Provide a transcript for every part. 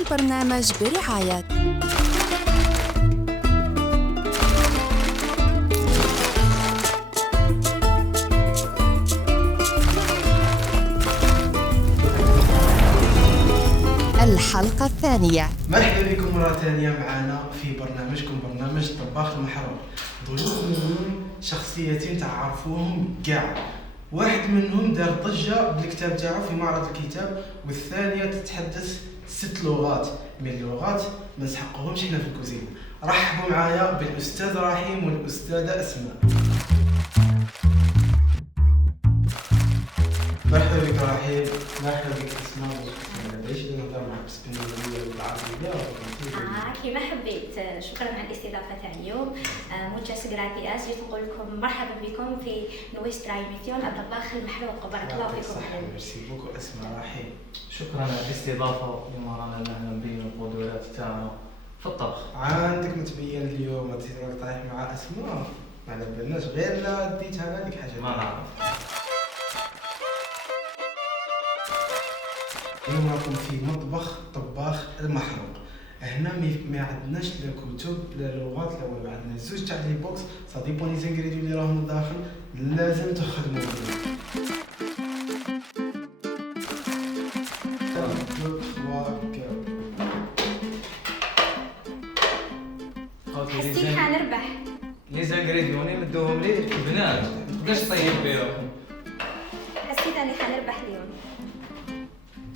البرنامج برعاية الحلقة الثانية. مرحبا بكم مرة ثانية معنا في برنامجكم برنامج طباخ المحروق. ضيوف منهم شخصيتين تعرفوهم كاع. واحد منهم دار ضجة بالكتاب تاعو في معرض الكتاب، والثانية تتحدث 6 لغات من اللغات ما نسحقوهمش حنا في الكوزينة. رحبوا معايا بالأستاذ رحيم والأستاذة أسماء. مرحبا بك رحيم. مرحبا بك أسماء. ليش نهضر معك بالاسبانية والعربية؟ كيما حبيت. شكرا على الاستضافه تاع اليوم. muchas gracias. جيت نقول لكم مرحبا بكم في نويسترا ايميسيون الطباخ المحروق. بارك الله فيكم. ميرسي بوكو اسماء. رحيم شكرا على الاستضافه اليوم. رانا نبين القدرات تاعنا في الطبخ. عندك متبين اليوم تيراك طايح مع اسماء ما على بالناش غير لا ديتها لك حاجه ما نعرف. اليوم راكم في مطبخ طباخ المحروق. هنا ما عندناش لا كتب لا لغات لا والو، عندنا زوج تاع لي بوكس سا ديبون لي زانغريديون اللي راهم داخل لازم تخدموا بهم. حسيت حنربح. لي زانغريديون يمدوهم ليه البنات تقدرش طيب بهم. حسيت اني حنربح اليوم.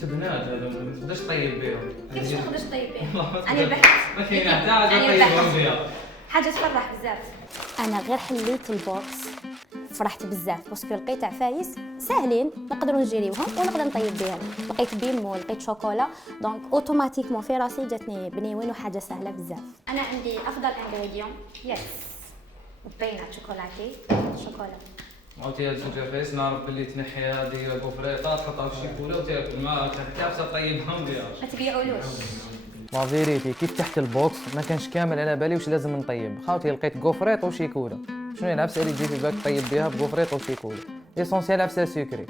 تبنات هذا ما تقدرش طيب بهم. كيفاش ما نقدرش طيب بها؟ انا ربحت. ما فينا حتى حاجه طيبهم بها. حاجه تفرح بزاف. انا غير حليت البوكس فرحت بزاف باسكو لقيت عفايس ساهلين نقدروا نجريوهم ونقدر نطيب بهم. لقيت بيمو لقيت شوكولا دونك اوتوماتيكمون في راسي جاتني بنيوين وحاجه سهله بزاف. انا عندي افضل انغريديون يس بينات شوكولاتي شوكولا. عاوتاني هاد زوج عفايس نعرف بلي تنحي هذه كوفريطه تحطها في شيكولا وتاكل ما كتعرفش طيبهم بها. ما تبيعولوش. لا فيريتي كيف تحت البوكس ما كانش كامل على بالي واش لازم نطيب. خاوتي لقيت غوفريط وشيكولا. شنو العفسه اللي تجي في بالك طيب بها بغوفريط وشيكولا؟ ليسونسيال عفسه سكري.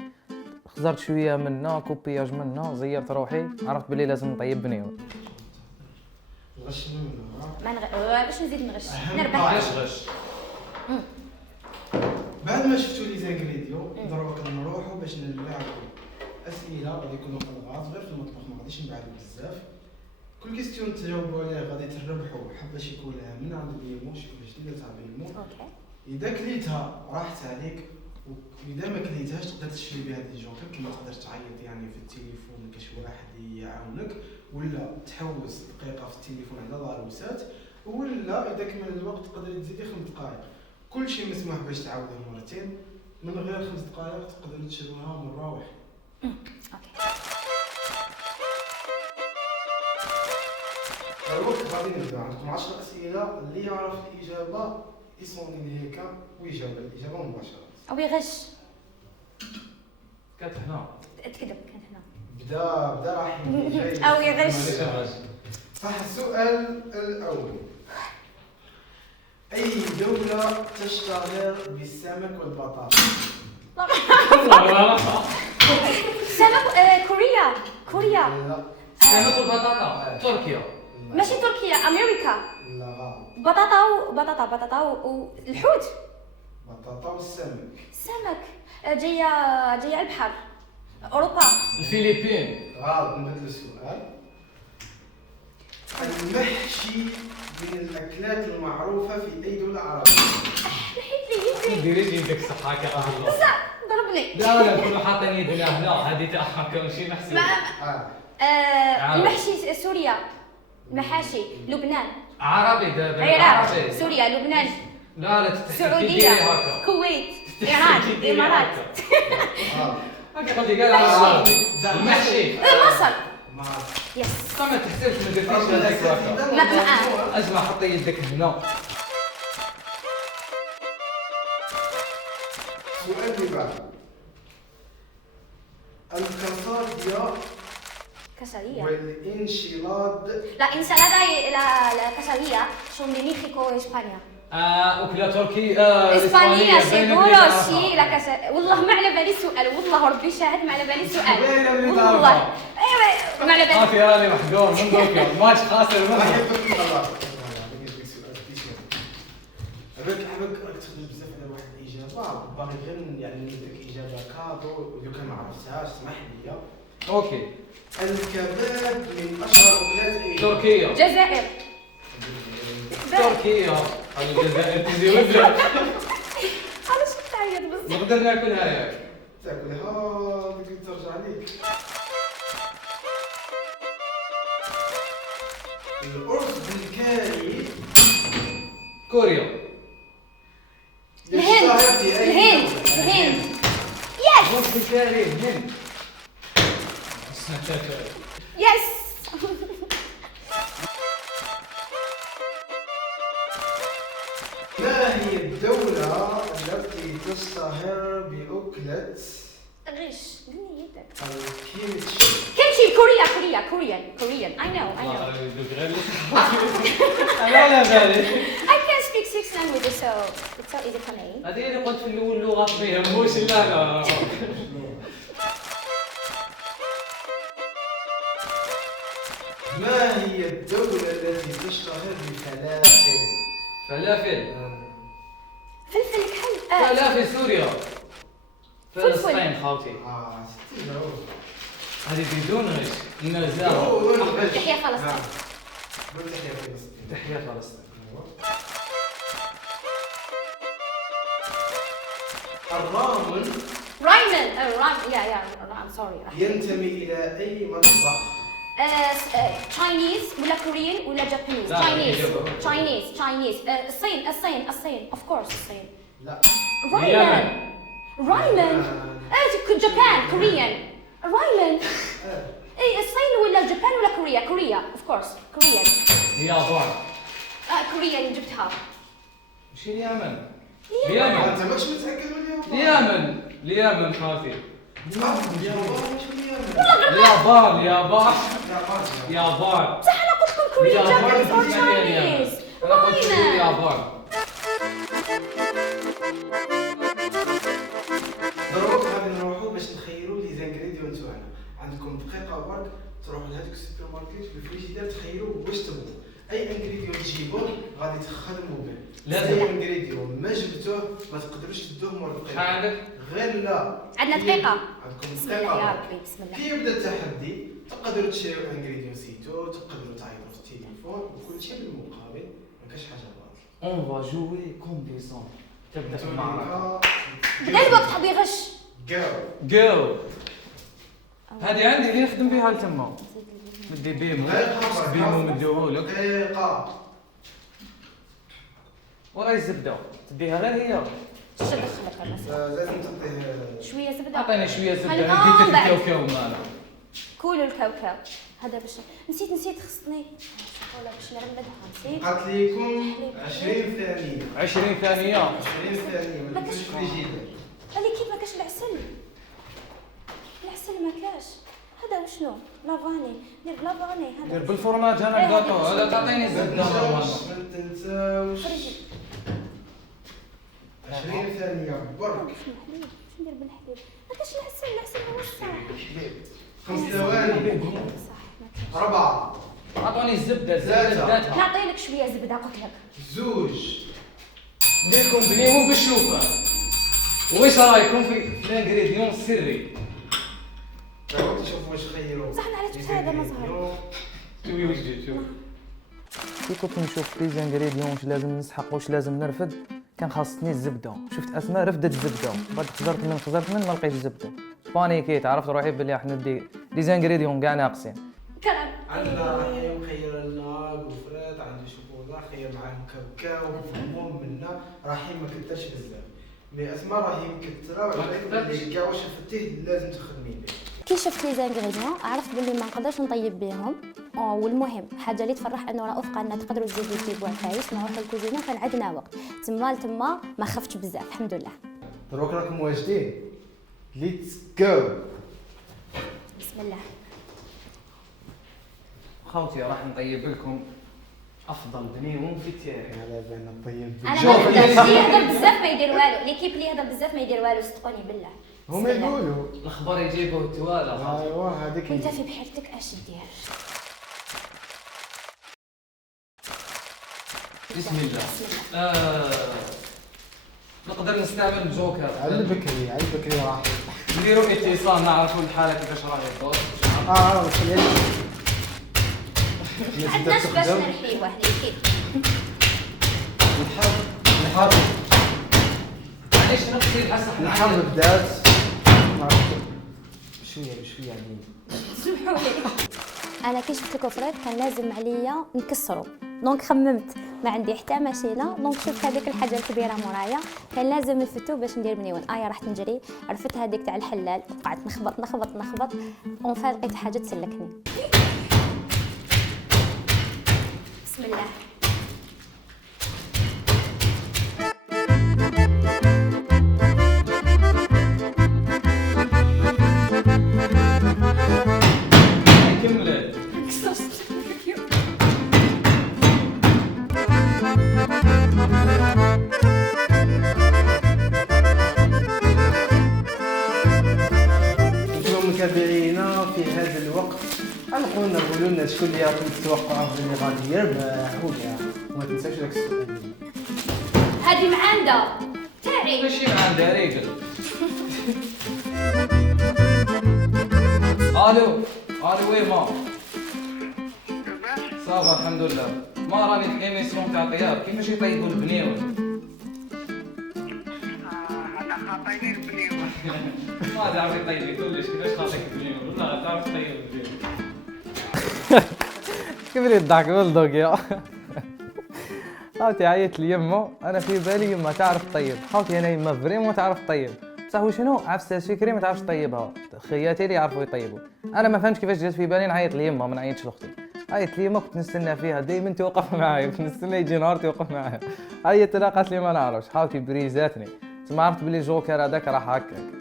خزرت شويه منا كوبياج منا زيرت روحي عرفت بلي لازم نطيب بنيوه. غش منه ما باش نزيد نغش نربح. علاش غش؟ بعد ما شفتوا لي زانغريديون دروك نروحوا باش نلعبوا اسئله غادي يكونوا الغاز غير في المطبخ ما غاديش نبعدوا بزاف. كل كيستيون تجاوبوا عليه غادي تربحوا حبه شيكولا من عند بيمو. شيكولا جديده تاع بيمو. اوكي. اذا كليتها راحت عليك، واذا ما كليتهاش تقدر تشري بها دي جونكل كيما تقدر تعيط يعني في التليفون كاش واحد يعاونك، ولا تحوس دقيقه في التليفون على لاروسات، ولا اذا كمل الوقت تقدر تزيدي 5 دقائق. كل شيء مسموح باش تعاودوه مرتين، من غير 5 دقائق تقدروا تشروها مره واحده. اوكي. الوقت غادي نبدا. عندكم 10 اسئله، اللي يعرف الاجابه يصوني لي هكا ويجاوب الاجابه مباشره. او يغش. كانت هنا. تكذب كانت هنا. بدا راح او يغش. صح. السؤال الاول: اي دوله تشتهر بالسمك والبطاطا؟ سمك. كوريا. لا. سمك والبطاطا. تركيا. ماشي تركيا امريكا. لا غلط. بطاطا والحوت. بطاطا والسمك. سمك. جايه البحر. اوروبا. الفلبين. غلط. نبدل السؤال. المحشي من الاكلات المعروفه في اي دوله عربيه؟ ديري يدك صح هكا الله. ضربني. لا نكونوا حاطين يدنا هنا هذه تاعك ماشي محسوب. المحشي سوريا. المحاشي لبنان. عربي دابا. العراق. سوريا لبنان. لا السعوديه. الكويت. ايران. الامارات. هكا غادي قال عربي. المحشي. مصر. يس. ما تحسبش ما درتيش هذاك هكا. اسمع حطي يدك هنا. السؤال اللي بعده: الكاساديا كاساديا والانشيلاد. La ensalada y la quesadilla son de México y España. أكلة تركية اسبانيا إسبانية، سيغورو بين شي لا كاس والله ما على بالي سؤال والله ربي شاهد ما على بالي سؤال بين اللي والله تعرفها. ايوا ما على بالي في راني محقور من دوكا ماتش خاسر راح منه. يفك الغلط. عباك راك تخدم بزاف على واحد الاجابه باغي غير يعني ندير اجابه كادو ولو كان ما عرفتهاش اسمح لي. اوكي. الكباب من اشهر اكلات ايه؟ تركيا. جزائر تركيا. الجزائر تجي وزن. انا شو تعيط بس نقدر ناكلها ياك. تاكلها بدك ترجع ليك. الأرز بالكاري كوريا. الهند يشتهر في أي الهند دولة؟ الهند يس رز بالكاري هند. يس ما هي الدولة التي تشتهر بأكلة غش قولي يدك الكيمتشي؟ كيمشي كوريان I know لا لا بالي. I can speak 6 languages so it's so easy for me هذه اللي قلت في الاول لغات ما يهموش. لا لا. ما هي الدولة التي تشتهر بفلافل؟ فلافل. فلفل كحل فلافل سوريا. فلفل. فلسطين خاوتي. ستي جاوب. هذه بدون غش. المزارع. تحية فلسطين. نعم. تحية فلسطين. تحية فلسطين. الرامن رايمن يا I'm sorry ينتمي إلى أي مطبخ؟ تشاينيز ولا كوريان ولا جابانيز لا، تشاينيز الصين of course الصين لا. رايمن جابان كوريان رايمن اي الصين ولا جابان ولا كوريا of course كوريان اليابان. كوريان جبتها وش اليمن؟ اليمن. اليمن. أنت ماكش متأكد من اليابان؟ اليمن خاوتي. اليابان. اليابان. صح انا قلت لكم كوريان جابانيز اور اليابان. تشاينيز أنا قلت لكم رايمن اليابان. دروك غادي نروحو باش نخيرو لي زانغريديون تاعنا. عندكم دقيقة برك تروحوا لهذاك السوبر ماركت في الفريجيدير تخيروا واش تبغوا. أي انغريديون تجيبوه غادي تخدموا به. لازم. أي انغريديون ما جبتوه ما تقدروش تدوه مور شحال دقيقة. عندك؟ غير لا. عندنا دقيقة. عندكم بسم الله دقيقة. يا ربي بسم الله كي يبدا التحدي تقدروا تشريو انغريديون سيتو، تقدروا تعيطوا في التليفون وكل شيء بالمقابل ما كاش حاجة باطلة. اون فا جوي كوم دي سون. تبدا في المعركة. بدا الوقت حبي غش جو. جو. هذه عندي اللي نخدم بها لتما. مدي بيمو. بيمو مديهولك. دقيقة. وراي الزبدة. تديها غير هي. شو دخلك انا لازم تعطيه شويه زبده اعطيني شوية زبدة. خلينا نديك في بعد. الكاوكاو مالا. كولوا الكاوكاو هذا باش نسيت خصني ولا باش نرمدها نسيت قالت لكم 20 ثانية. 20 ثانية. 20 ثانية ما ما تدوش كاش. في الجدال. قال لي كيف ما كاش العسل ما كاش هذا وشنو لافاني ندير لافاني دير هذا بالفرماج انا إيه، الكاطو. هذه هذا تعطيني ما الزبدة تنساوش نورمالمون. ما تنساوش. فريجي 20 ثانية برك. شنو ندير بالحليب ما كاش العسل هو الصح 5 ثواني. صح ما كاش 4 اعطوني الزبدة. ثلاثة. الزبدة ذاتها. نعطي لك شويه زبده قلت لك 2 نديركم بليمون بالشوفة. واش رايكم في الانغريديون السري؟ شوفوا واش خيروا. صح انا علاش جبت هذا ما ظهر شوفي واش جيت شوف. كي كنت نشوف لي زانغريديون واش لازم نسحق واش لازم نرفد كان خاصني الزبده. شفت اسماء رفدت الزبده بعد خزرت من ما لقيت الزبده. بانيكيت عرفت روحي بلي راح ندي لي زانغريديون كاع ناقصين. كلام عندنا رحيم خير لنا كفرات، عنده شوكولا خير معاهم كاوكاو وفهمهم منا. رحيم ما كترش بزاف مي اسماء راهي مكثره وعليك بلي كاع واش فتيه لازم تخدمي به. كي شفت لي زانغريديون عرفت بلي ما نقدرش نطيب بهم. والمهم حاجه اللي تفرح انه راه افقا ان تقدروا تزيدوا تجيبوا عفايس نروحوا للكوزينه كان عندنا وقت تما ما خفتش بزاف الحمد لله. دروك راكم واجدين. ليتس جو. بسم الله خاوتي راح نطيب لكم افضل بنيوم في تاعي. على بالنا طيب. انا شوف، ما نقدرش اللي يهضر بزاف ما يدير والو، ليكيب اللي يهضر بزاف ما يدير والو، صدقوني بالله. هما بسم الله. يقولوا الاخبار يجيبوه التوالا. ايوا هذيك وانت في بحالتك اش دير؟ بسم الله. نقدر نستعمل الجوكر. على البكري راح نديروا اتصال نعرفوا الحاله كيفاش راهي الدور. خلينا عندناش باش نرحيوه ليكيب. الحرب معليش نفسي الحسن. الحرب بدات بشويه يعني. سمحوا لي. انا كي شفت الكوفريت كان لازم عليا نكسرو، دونك خممت ما عندي حتى ماشينه، دونك شفت هذيك الحاجه الكبيره مورايا كان لازم نفتو باش ندير بنيون. رحت نجري عرفت هذيك تاع الحلال وقعدت نخبط اونفا لقيت حاجه تسلكني. بسم الله. كملت. انتم متابعينا في هذا الوقت نقولوا لنا شكون اللي راكم تتوقعوا اللي غادي يربح وما تنساوش داك السؤال. هذه معانده تاعي. ماشي عندها رجل. الو وي ما صافا الحمد لله. ما راني في ايميسيون تاع طياب كيفاش يطيبوا البنيون. ما تعرف يطيب كلش كيفاش خاطيك البنيون ولا تعرف تطيب البنيون. كيف اللي يضحك ولدك يا خاوتي عيط لي يمه. انا في بالي يما تعرف تطيب. خاوتي انا يما فريمون تعرف تطيب بصح وشنو عفسه سكري ما تعرفش تطيبها. خياتي اللي يعرفوا يطيبوا. انا ما فهمتش كيفاش جات في بالي نعيط لي يما ما نعيطش لاختي. عيط لي يما كنت نستنى فيها دائما توقف معايا كنت نستنى يجي نهار توقف معايا. عيط لها قالت لي ما نعرفش. خاوتي بريزاتني تما عرفت بلي جوكر هذاك راح هكاك.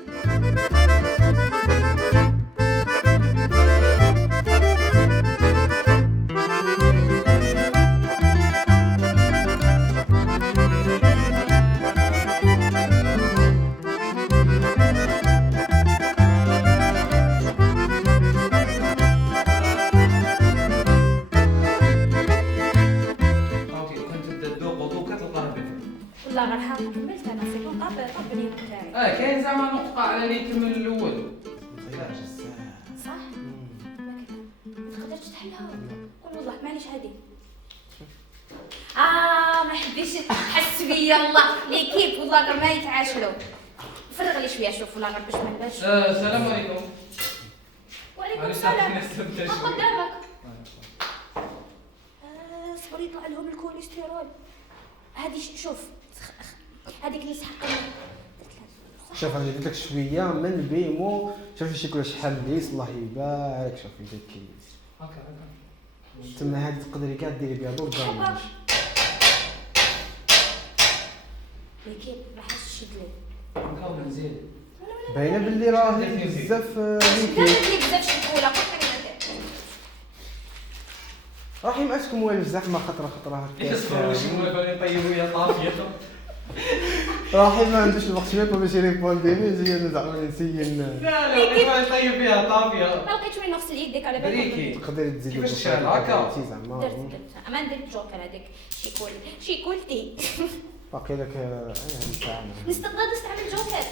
والله غير حاول كملت انا سيكون طاب اليوم تاعي. كاين زعما نقطة على اللي يكمل الأول. صح؟ ما تقدرش تحلها. قول والله معليش هادي. ما حبيتش تحس بيا الله ليكيب والله غير ما يتعاشروا. فرغ لي شويه شوف والله غير باش ما نبانش. السلام عليكم. وعليكم السلام. قدامك. صبري يطلع لهم الكوليسترول. هذه شوف هذيك اللي سحقنا. شوف انا درت لك شويه من بيمو. شوف شكله شحال ليس الله يبارك. شوف داك كيس تما هذه تقدري كاع ديري بها دور دامج. ليكيب ما حسش يدلي. نكاو نزيد. باينه باللي راهي بزاف ليكيب. بزاف شكوله راح يمعسكم والو الزحمه خطره يصبروا واش نقول لك يطيبوا يا طافيه. راح ما عندوش الوقت شويه باش يريبونديني زي زعما نسين. لا ما يطيب فيها طافيه. ما لقيتش وين نغسل يديك على بالك. بريكي تقدري تزيدي كيفاش تشعل هكا؟ زعما درت ما ندير جوكر هذاك شيكولتي. باقي لك ساعه. نستعمل جوكر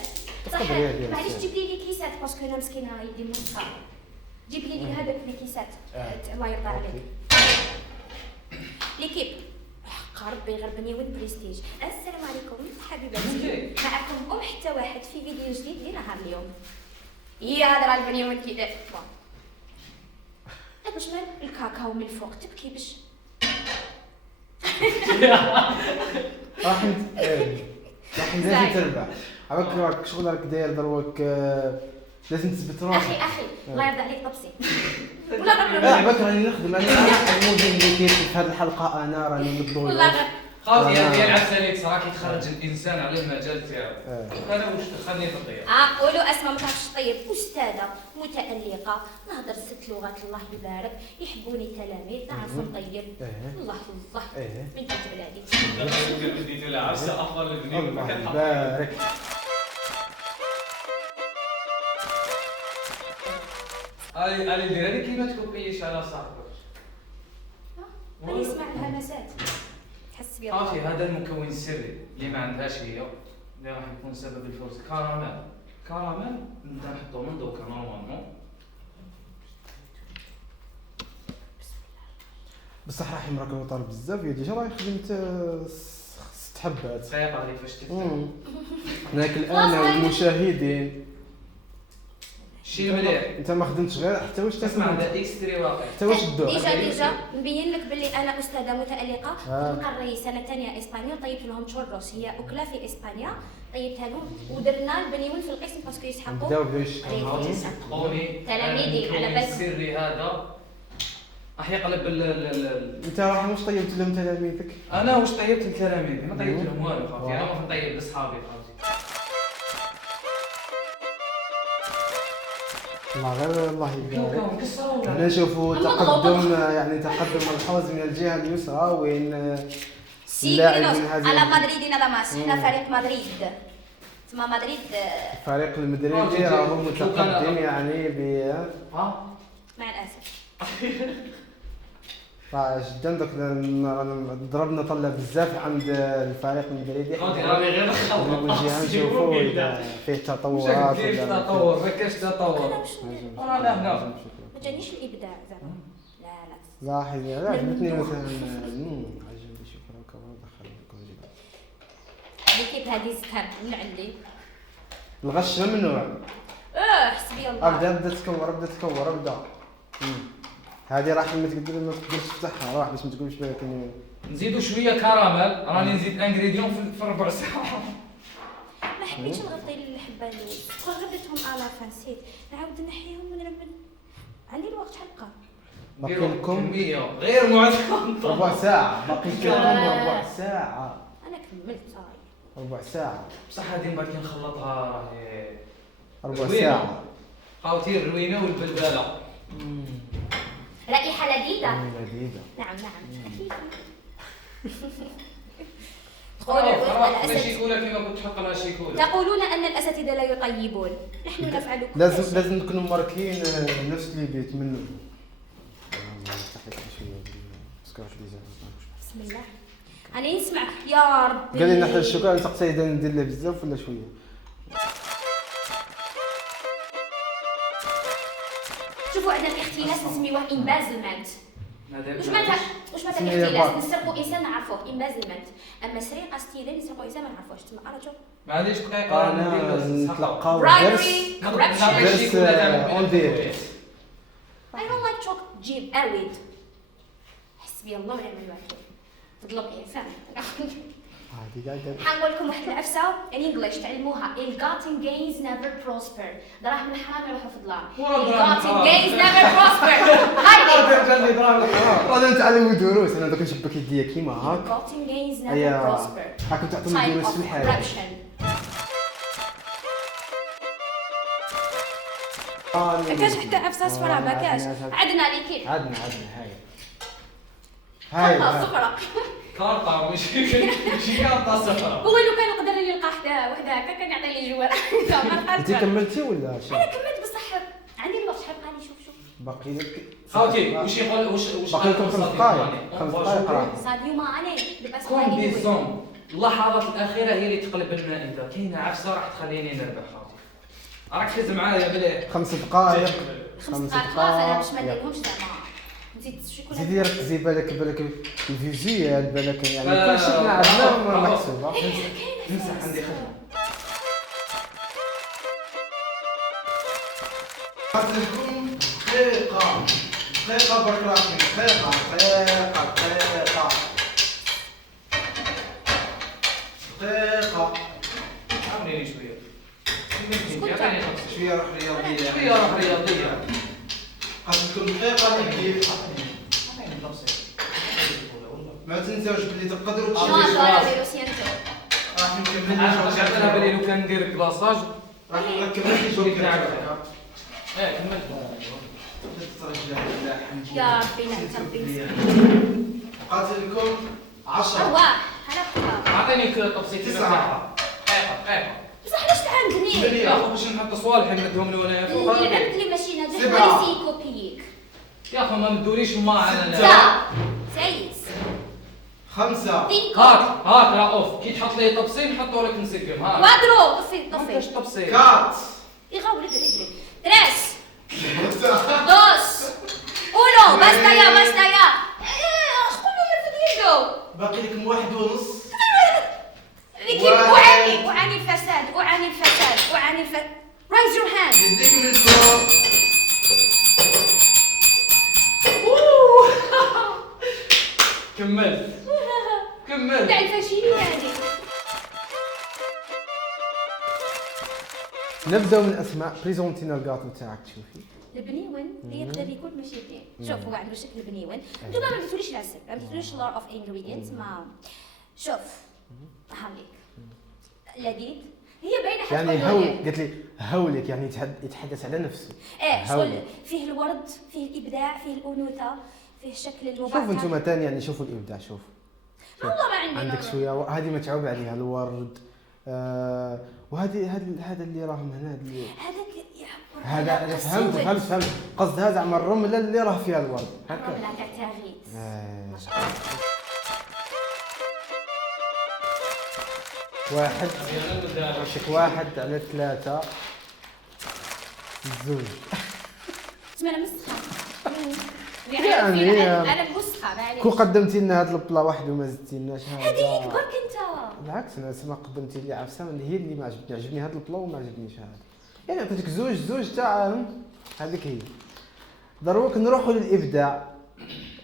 صح. معليش جيب لي كيسات باسكو انا مسكينه يدي موسخه. جيب لي هذاك الكيسات الله يرضى عليك. ليكيب ربي غير بنيون بريستيج. السلام عليكم حبيباتي معكم حتى واحد في فيديو جديد لنهار اليوم. يا هضره البنيون كي باش من الكاكاو من الفوق تبكي باش راح لازم تربح. عباك راك شغلك داير دروك لازم تثبت روحك. اخي الله يرضى عليك طبسي ولا غير عباك راني نخدم انا الموديل اللي كاين في هذه الحلقه. انا راني مضول والله غير خاوتي هذه العساليت راكي تخرج الانسان على المجال تاعو. انا واش دخلني في الضياف؟ قولوا اسماء ما تعرفش طيب. استاذه متالقه نهضر 6 لغات الله يبارك، يحبوني التلاميذ نعرف نطيب. الله الله من تحت بلادي. بديتوا لها عرسه افضل البنين الله يبارك. انا ندير هذيك كيما تكوبيش على صاحبك. انا يسمع الهمسات تحس بيا. عرفتي هذا المكون السري اللي ما عندهاش هي اللي راح يكون سبب الفوز. كراميل نبدا نحطو من دوكا نورمالمون. بصح راح يمرك الوتر بزاف، هي ديجا راهي خدمت 6 حبات. دقيقه هذيك فاش تفتح لكن انا والمشاهدين شي مليح. انت ما خدمتش غير حتى واش تسمع تسمع هذا اكستري واقع. حتى واش الدور. ديجا نبين لك باللي انا استاذه متالقه. نقري سنه ثانيه اسبانيول، طيبت لهم تشورروس هي اكله في اسبانيا، طيبتها لهم ودرنا البنيون في القسم باسكو يسحقوا. بداو يشتغلوا. صدقوني تلاميذي على بالكم. السري هذا راح يقلب انت راح واش طيبت لهم تلاميذك؟ انا واش طيبت لتلاميذي؟ ما طيبت لهم والو خاوتي، انا ما نطيب لاصحابي خاوتي. الله غير الله يبارك. كيوكم كسروا هنا نشوفوا تقدم، يعني تقدم ملحوظ من الجهه اليسرى وين سيغينوس على مدريد نادا ماس. حنا فريق مدريد تما مدريد. الفريق المدريدي راهو متقدم يعني مع الاسف. جدا دوك ضربنا طله بزاف عند الفريق المدريدي. خاوتي راني غير نخلط. الجهه نشوفوا اذا فيه تطورات كيف ولا تطور؟ ما كاش تطور. رانا هنا ما جانيش الابداع زعما. لا لاحظ لا عجبتني مثلا عجبني شكرا كمان دخل لك الكيب هذه سكان من عندي. الغش ممنوع. حسبي الله. ابدا تكور ابدا. هذه راح ما تقدرش تفتحها، راح باش ما تقولش بالك اني نزيدوا شويه كراميل. راني نزيد انغريديون في ربع ساعه. ما حبيتش نغطي الحبه اللي غديتهم على فانسيت نعاود نحيهم ونرمد. عندي الوقت شحال بقى؟ باقي لكم كميه غير معدله. ربع ساعه. باقي لكم ربع ساعه. انا كملت صاي. ربع ساعه. بصح هذه باقي نخلطها راهي ربع ساعه. خاوتي الروينه والبلبله. رائحه لذيذه. لذيذه. نعم اكيد. شيكولا كيما كنت تحط لها شيكولا. تقولون ان الاساتذه لا يطيبون، نحن نفعل كل لازم نكونوا ماركين نفس اللي بيتمنوا. الله يفتح لك شويه سكر بسم الله. انا نسمع يا ربي. قال لي نحل الشوكولا تقصي ندير له بزاف ولا شويه. شوفوا عندنا اختلاس نسميوه امبازلمنت. واش معناتها سميها اختلاس؟ نسرقوا انسان نعرفوه امبازلمنت، اما سرقه ستيلين نسرقوا انسان ما نعرفوش. تما انا شوف معليش دقيقه انا نتلقاو برايبري درس كوربشن. اون ديريكت. I don't like chocolate جيب اويد. حسبي الله ونعم الوكيل. تطلب انسان. هذه قاعده حنقول لكم واحد العفسه الانجليش تعلموها. الجاتين جايز نيفر بروسبر. دراهم الحرام يروحوا في الدار. الجاتين جايز نيفر بروسبر. هايدي غادي نتعلموا دروس. انا دوك نشبك يديا كيما هاك. الجاتين جايز نيفر ايوا بروسبر. هاكم تعطوني دروس في الحياه. كاش حتى عفسه صفراء ما كاش. عندنا ليكيب. عندنا هاي صفراء. كارطه ماشي كارطه صفراء. هو لو كان نقدر نلقى واحده هكا كان يعطي لي جوار. انت كملتي ولا شنو؟ انا كملت بصح عندي الوقت شحال بقى لي. شوف باقي لك خاوتي واش يقول واش باقي لكم 5 دقائق. 5 دقائق راه ساديو ماني لباس كومبيزون. اللحظات الاخيره هي اللي تقلب المائده. كاينه عفسه راح تخليني نربح خاوتي. ركز معايا بلي 5 دقائق. 5 دقائق انا باش ما نديرهمش زعما نزيد شكون. زيدي ركزي بالك الفيزيوال بالك يعني كلشي حنا عندنا محسوبه. نمسح عندي خدمه. لكم دقيقة برك راكم دقيقة عاونيني شويه. شوية روح رياضية. شويه روح رياضيه. قصدكم دقيقة نكيف. ما تنساوش بلي تقدروا No, تشريو todavía lo siento. راح نكمل عرفتها بالي لو كان ندير كلاصاج راح نكمل لي جوكر كمل يا ربي نعترف قاتلكم 10 أرواح حرقتها. اعطيني تبسيط 9 دقيقه بصح علاش تعاندني؟ يا اخو باش نحط صوالح نمدهم لهنايا فوق اللي عملت لي ماشي نادر 7. وليسي كوبيك. يا اخو ما مدوليش ما على 6 5 5 هاك رؤوف كي تحط لي طبسين نحطوا لك نسقم هاك 4 طفي ما كاينش طفي. طبسين 4 يغاول ادري 3 3 2 1 باستا يا شكون اللي رفد يدو؟ باقي لكم 1 ونص لكن أعاني الفساد raise your hand. يديكم للفوق كمل تاع الفاشلين هذه. نبداو من الاسماء بريزونتينا الكاطو تاعك تشوفي. البنيون يقدر يكون ماشي بنين. شوف هو عنده شكل بنيون. انتوما ما قلتوليش العسل، ما قلتوليش لور اوف انجريدينتس ما شوف هاوليك لذيذ. هي باينه حتى يعني قالت لي هولك يعني يتحدث على نفسه. شغل فيه الورد، فيه الابداع، فيه الانوثه، فيه شكل المباشر. شوفوا انتم ثاني يعني شوفوا الابداع شوف. والله ما عندي عندك نور. شويه هذه متعوب عليها الورد وهذه هذا اللي راهم هنا هذاك يعبر هذا على انا فهمت الصوت. فهمت قصدها زعما الرمله اللي راه فيها الورد هكا. الرملة تاع تاغيت. ما شاء الله. واحد شك 1 على 3 زوج. تسمى انا مسخه. يعني انا مسخه معليش. كون قدمتي لنا هذا البلا واحد وما زدتي لناش هذه برك انت. بالعكس انا سما قدمتي لي عفسه اللي هي اللي ما عجبني هذا البلا وما عجبنيش هذا يعني عطيتك زوج تاع هذيك هي. دروك نروحوا للابداع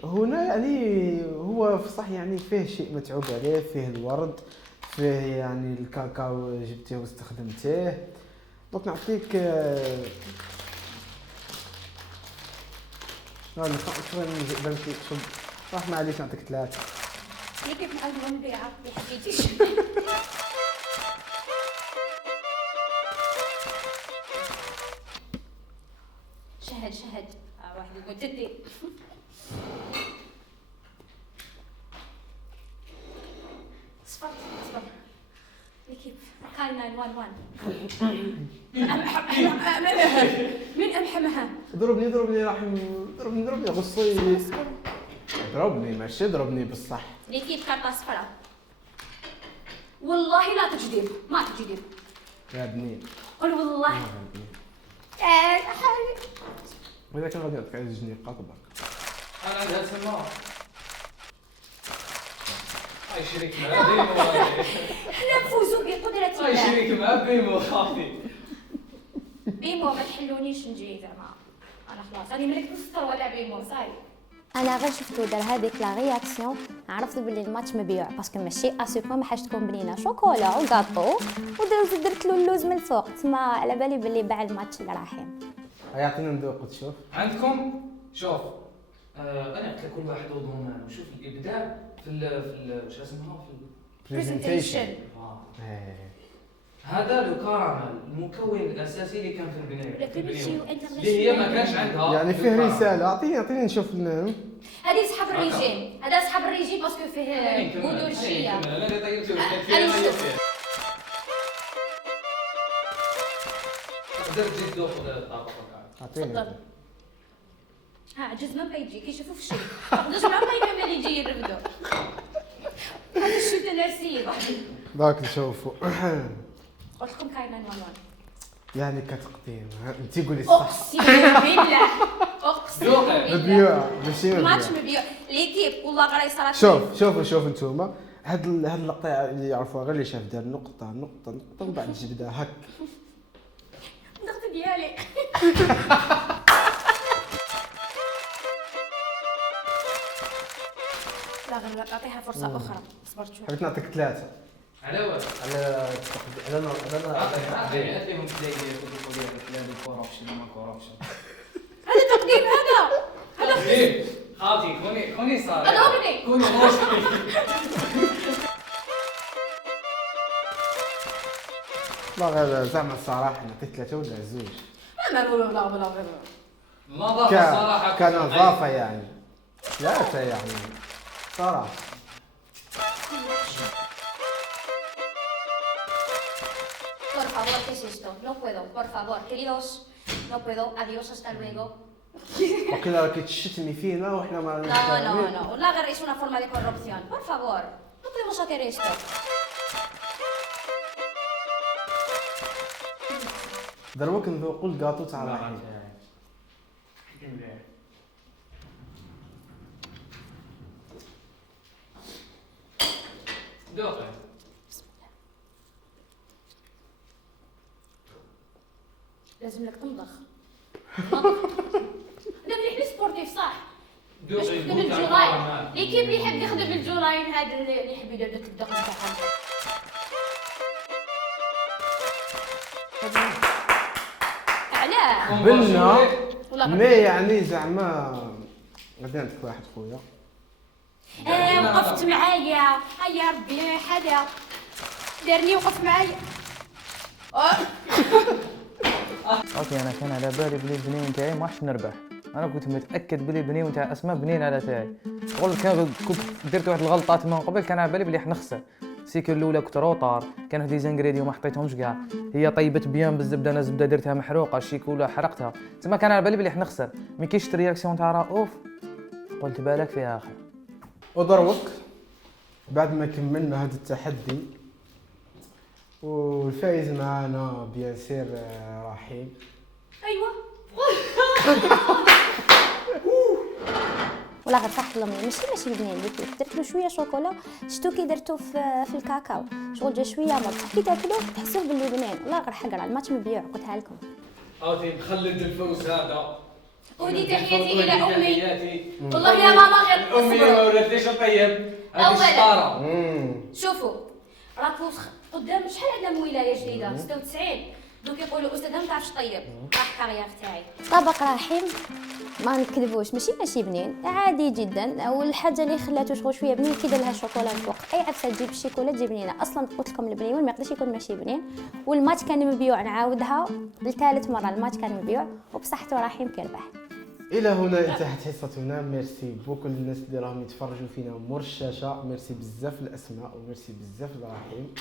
هنا يعني هو في صح يعني فيه شيء متعوب عليه فيه الورد فيه يعني الكاكاو جبتيه واستخدمتيه دونك نعطيك راح معليش نعطيك 3 هي كيف نعلموا نبيعها ما حبيتيش. شهد واحد يقول تدي. صفر كيف كاين 911 من أمحمها ضربني راح ضربني غصي ضربني ماشي ضربني بصح ليكيب كارطة صفرا والله لا تجديد ما تجديد يا بني قل والله حبيبي واذا كان غادي نعطيك على جنيه قطبك انا عندها سما هاي شريك مع بيمو احنا نفوزوا بقدرة هاي الله شريك مع بيمو خافي بيمو ما تحلونيش نجي زعما انا خلاص راني ملك نفطر ولا بيمو صاي انا غير شفتو دار هذيك لا رياكسيون عرفت باللي الماتش مبيوع باسكو ماشي اسيكو ما حاجه تكون بنينه شوكولا وكاطو درت له اللوز من الفوق تما على بالي باللي باع الماتش اللي رايحين. يعطينا ندوق تشوف عندكم شوف انا قلت لكل واحد عضو معنا وشوف الابداع في شو اسمها في بريزنتيشن هذا لو كراميل المكون الاساسي اللي كان في البنايه لكن شيء انت اللي هي ما كانش عندها يعني فيه رساله اعطيني نشوف هذه صحاب الريجيم هذا صحاب الريجيم باسكو فيه بودور شيه انا اللي طيبت أنا شفت. تقدر تزيد ذوق الطاقه اعطيني تفضل عجز ما بيجي كيشوفوا في الشيء عجز ما بيجي يجي يرفدوا هذا الشيء العسيبه داك نشوفوا قلت لكم كاين 911 يعني كتقديم انت قولي الصح اقسم بالله اقسم بالله مبيوع ماشي ماتش مبيوع مبيوع ليكيب والله غير صارت شوف انتوما هاد اللقطه اللي يعرفوها غير اللي شاف دار نقطه ومن بعد جبدها هك الضغط ديالي لا غير نعطيها فرصه اخرى صبرت شوي حبيت نعطيك 3 على واش على هات لهم تلاقي يقولوا لي الكوربشن ما كوربشن هذا تقديم هذا تقديم خالتي كوني صاري. أضربني. كوني غوصتي. لا غير زعما الصراحه نعطيك 3 ولا 2. نظافة صراحة. كنظافه يعني 3 يعني صراحه. Por favor, ¿qué es esto? No puedo, por favor, queridos, no puedo, adiós, hasta luego. وقيلا راكي تشتمي فينا وحنا ما No, no, no, la guerra es una forma de corrupción. Por favor, no podemos hacer esto. دروك نذوقوا الكاطو تاع لا، رحيم. دوقي. لازم لك تنضخ. هذا مليح سبورتيف صح؟ باش دوقي تخدم الجولاين. ليكيب اللي يحب يخدم الجولاين هذا اللي يحب يدير داك الدق تاعهم. علاه؟ بلنا والله مي يعني زعما غادي عندك واحد خويا وقفت معايا هيا ربي حدا دارني وقف معايا. اوكي انا كان على بالي بلي البنين تاعي ما راحش نربح. انا كنت متاكد بلي البنين تاع اسماء بنين على تاعي. شغل كنت درت واحد الغلطات من قبل، كان على بالي بلي راح نخسر. السيكل الاولى كنت روطار، كان هذي زانغريديو ما حطيتهمش كاع، هي طيبت بيان بالزبده، انا الزبده درتها محروقه، الشيكولا حرقتها، تما كان على بالي بلي راح نخسر. مي كي شفت الرياكسيون تاع رؤوف قلت بالك فيها اخر. ودروك بعد ما كملنا هذا التحدي والفايز معنا بيان سير رحيم. ايوه ولا غير صح لهم ماشي بنين اللي درت له شويه شوكولا، شفتو كي درتو في الكاكاو شغل جا شويه مرض، كي تاكلو تحسوه باللي بنين. والله غير حقر على الماتش مبيوع قلتها لكم. اوتي مخلد الفوز هذا. ودي تحياتي الى امي. تحياتي. والله يا ماما غير امي ما ولدتيش طيب. هذه أولاً. الشطاره. شوفوا راكو قدام شحال عندنا من ولايه جديده 96 دوك يقولوا استاذ ما تعرفش طيب راح كارير تاعي. طبق رحيم ما نكذبوش ماشي بنين، عادي جدا. والحاجه اللي خلاته شغل شويه بنين كي دار لها شوكولا فوق. اي عفسه تجيب الشيكولا تجي بنينه. اصلا قلت لكم البنين ما يقدرش يكون ماشي بنين. والماتش كان مبيوع، نعاودها لثالث مره الماتش كان مبيوع وبصحته رحيم كيربح. الى هنا انتهت حصتنا. ميرسي بوكو للناس اللي راهم يتفرجوا فينا مور الشاشه. ميرسي بزاف لاسماء وميرسي بزاف لرحيم.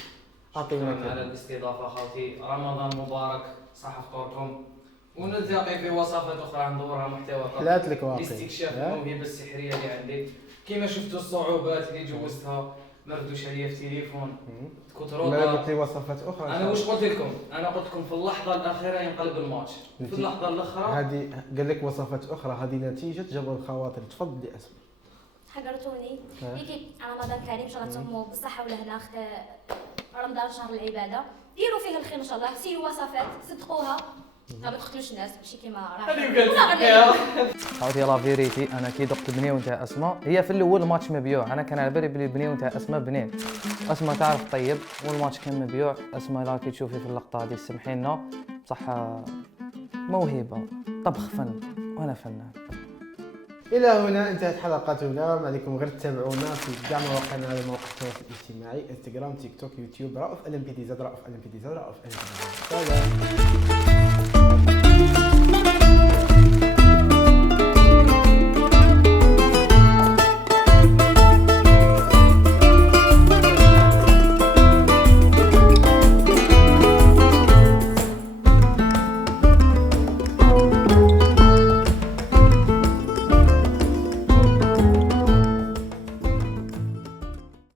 اعطيونا شكرا على الاستضافه خوتي. رمضان مبارك، صحة فطوركم، ونلتقي في وصفات اخرى ندورها محتوى حلات لك واقع لاستكشاف الموهبه السحريه اللي عندي. كما شفتوا الصعوبات اللي جوزتها، ما ردوش عليا في التليفون، كنت ما روضه. قلت لي وصفات اخرى. انا واش قلت لكم؟ انا قلت لكم في اللحظه الاخيره ينقلب الماتش، في اللحظه الاخرى. هذه قال لك وصفات اخرى، هذه نتيجه جبر الخواطر. تفضلي اسماء. حقرتوني ليكي رمضان كريم ان شاء الله تسموه بالصحه والهنا. رمضان شهر العباده، ديروا فيه الخير ان شاء الله. سيروا وصفات صدقوها، ما تقتلوش الناس ماشي كيما عاودي لا فيريتي. انا كي ذقت البنيون تاع اسماء، هي في الاول ماتش مبيوع، انا كان على بالي بلي البنيون تاع اسماء بنين. اسماء تعرف طيب والماتش كان مبيوع. اسماء لا كي تشوفي في اللقطه هذه سمحي لنا بصح موهبه طبخ فن وانا فنان. الى هنا انتهت حلقتنا. ما عليكم غير تتابعونا في كاع مواقعنا على مواقع التواصل الاجتماعي، انستغرام، تيك توك، يوتيوب. رؤوف LMPD زاد، رؤوف LMPD زاد، رؤوف LMPD زاد. سلام.